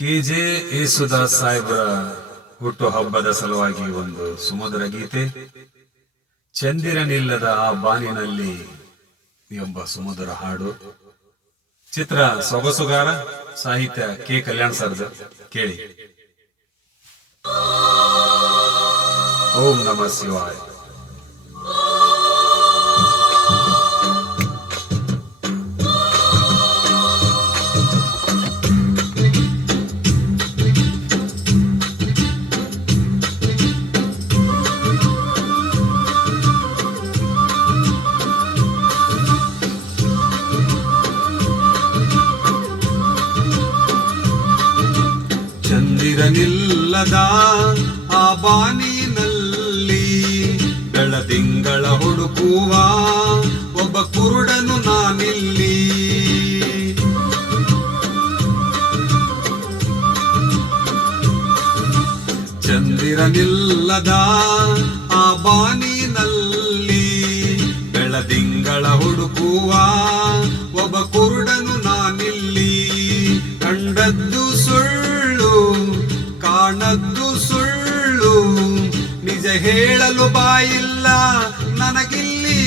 KJ Yesudas ಸಾಹೇಬ್ರ ಹುಟ್ಟು ಹಬ್ಬದ ಸಲುವಾಗಿ ಒಂದು ಸುಮಧುರ ಗೀತೆ, ಚಂದಿರನಿಲ್ಲದ ಆ ಬಾನಿನಲ್ಲಿ ಎಂಬ ಸುಮಧುರ ಹಾಡು. ಚಿತ್ರ ಸೊಗಸುಗಾರ, ಸಾಹಿತ್ಯ ಕೆ ಕಲ್ಯಾಣ್ ಸರ್ದು. ಕೇಳಿ. ಓಂ ನಮಃ ಶಿವಾಯ. ಚಂದಿರನಿಲ್ಲದ ಆ ಬಾನಿನಲ್ಲಿ ಬೆಳದಿಂಗಳ ಹುಡುಕುವ ಒಬ್ಬ ಕುರುಡನು ನಾನಿಲ್ಲಿ. ಚಂದಿರನಿಲ್ಲದ ಆ ಬಾನಿನಲ್ಲಿ ಬೆಳದಿಂಗಳ ಹುಡುಕುವ ಒಬ್ಬ ಕುರುಡನು ನಾನಿಲ್ಲಿ. ಕಂಡದ್ದು ಸುಳ್ಳು, ಕಾಣದ್ದು ಸುಳ್ಳು, ನಿಜ ಹೇಳಲು ಬಾಯಿಲ್ಲ ನನಗಿಲ್ಲಿ.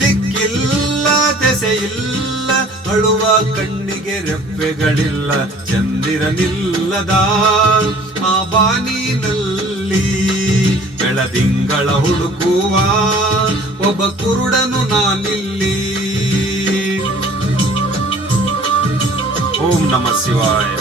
ದಿಕ್ಕಿಲ್ಲ, ದೆಸೆಯಿಲ್ಲ, ಅಳುವ ಕಣ್ಣಿಗೆ ರೆಪ್ಪೆಗಳಿಲ್ಲ. ಚಂದಿರನಿಲ್ಲದ ಆ ಬಾನಿನಲ್ಲಿ ಬೆಳದಿಂಗಳ ಹುಡುಕುವ ಒಬ್ಬ ಕುರುಡನು ನಾನಿಲ್ಲಿ. ಓಂ ನಮಃ ಶಿವಾಯ.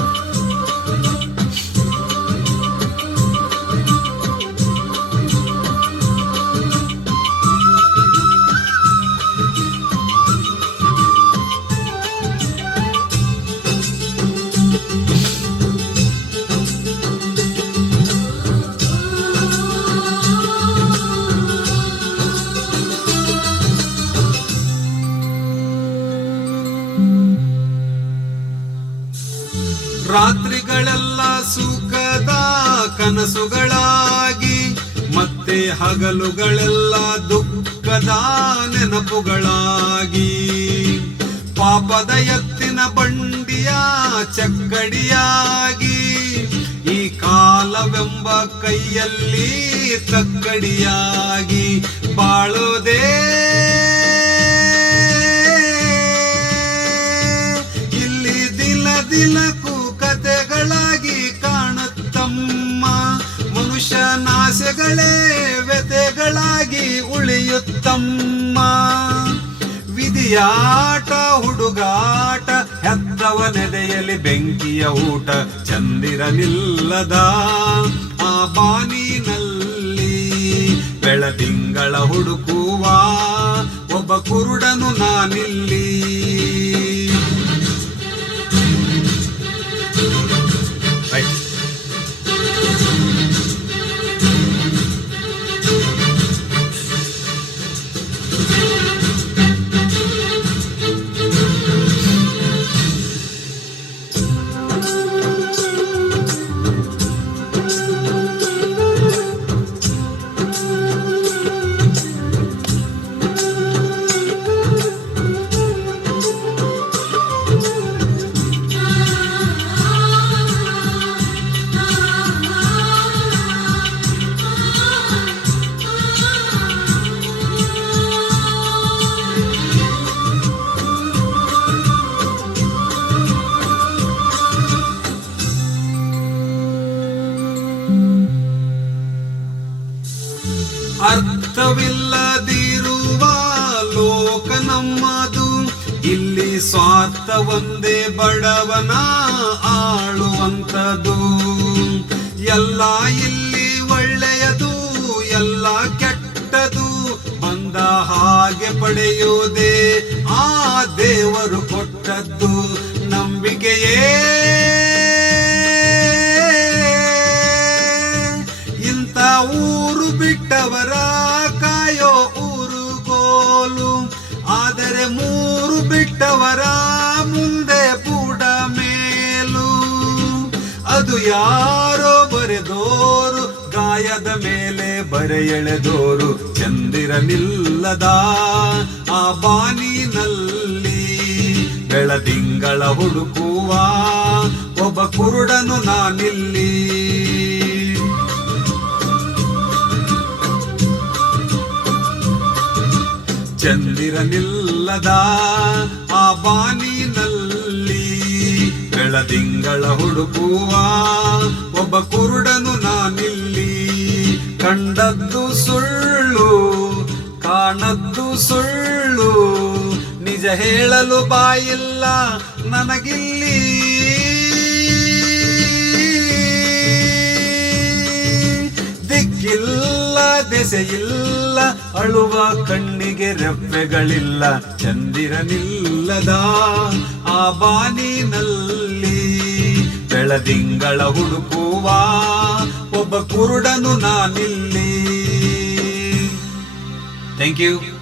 ರಾತ್ರಿಗಳೆಲ್ಲ ಸುಖದ ಕನಸುಗಳಾಗಿ, ಮತ್ತೆ ಹಗಲುಗಳೆಲ್ಲ ದುಃಖದ ನೆನಪುಗಳಾಗಿ, ಪಾಪದ ಎತ್ತಿನ ಬಂಡಿಯ ಚಕ್ಕಡಿಯಾಗಿ, ಈ ಕಾಲವೆಂಬ ಕೈಯಲ್ಲಿ ತಕ್ಕಡಿಯಾಗಿ ಬಾಳೋದೇ ಇಲ್ಲಿ ದಿಲ ದಿಲಕ್ಕೂ ಕತೆಗಳಾಗಿ ಕಾಣುತ್ತಮ್ಮ. ಮನುಷ್ಯನಾಸೆಗಳೇ ವ್ಯತೆಗಳಾಗಿ ಉಳಿಯುತ್ತಮ್ಮ. ವಿಧಿಯಾಟ, ಹುಡುಗಾಟ, ಹೆತ್ತವನೆದೆಯಲ್ಲಿ ಬೆಂಕಿಯ ಊಟ. ಚಂದಿರನಿಲ್ಲದ ಆ ಬಾನಿನಲ್ಲಿ ಬೆಳದಿಂಗಳ ಹುಡುಕುವ ಒಬ್ಬ ಕುರುಡನು ನಾನಿಲ್ಲಿ. ಅರ್ಥವಿಲ್ಲದಿರುವ ಲೋಕ ನಮ್ಮದು, ಇಲ್ಲಿ ಸ್ವಾರ್ಥ ಒಂದೇ ಬಡವನ ಆಳುವಂಥದ್ದು. ಎಲ್ಲ ಇಲ್ಲಿ ಒಳ್ಳೆಯದು, ಎಲ್ಲ ಕೆಟ್ಟದು, ಬಂದ ಹಾಗೆ ಪಡೆಯುವುದೇ ಆ ದೇವರು ಕೊಟ್ಟದ್ದು. ನಂಬಿಕೆಯೇ ಇಂಥ ಊರು ಬಿಟ್ಟವರ ಕಾಯೋ ಊರುಗೋಲು. ಆದರೆ ಮೂರು ಬಿಟ್ಟವರ ಮುಂದೆ ಬೂಡ ಮೇಲು. ಅದು ಯಾರೋ ಬರೆದೋರು, ಗಾಯದ ಮೇಲೆ ಬರೆ ಎಳೆದೋರು. ಚಂದಿರನಿಲ್ಲದ ಆ ಬಾನಿನಲ್ಲಿ ಬೆಳದಿಂಗಳ ಹುಡುಕುವ ಒಬ್ಬ ಕುರುಡನು ನಾನಿಲ್ಲಿ. ಚಂದಿರನಿಲ್ಲದ ಆ ಬಾನಿನಲ್ಲಿ ಬೆಳದಿಂಗಳ ಹುಡುಕುವ ಒಬ್ಬ ಕುರುಡನು ನಾನಿಲ್ಲಿ. ಕಂಡದ್ದು ಸುಳ್ಳು ಕಾಣದ್ದು ಸುಳ್ಳು, ನಿಜ ಹೇಳಲು ಬಾಯಿಲ್ಲ ನನಗಿಲ್ಲಿ. ದಿಕ್ಕಿಲ್ಲ ದೆಸೆಯಿಲ್ಲ, ಅಳುವ ಕಣ್ಣಿಗೆ ರೆಪ್ಪೆಗಳಿಲ್ಲ. ಚಂದಿರನಿಲ್ಲದ ಆ ಬಾನಿನಲ್ಲಿ ಬೆಳದಿಂಗಳ ಹುಡುಕುವ ಒಬ್ಬ ಕುರುಡನು ನಾನಿಲ್ಲಿ. Thank you.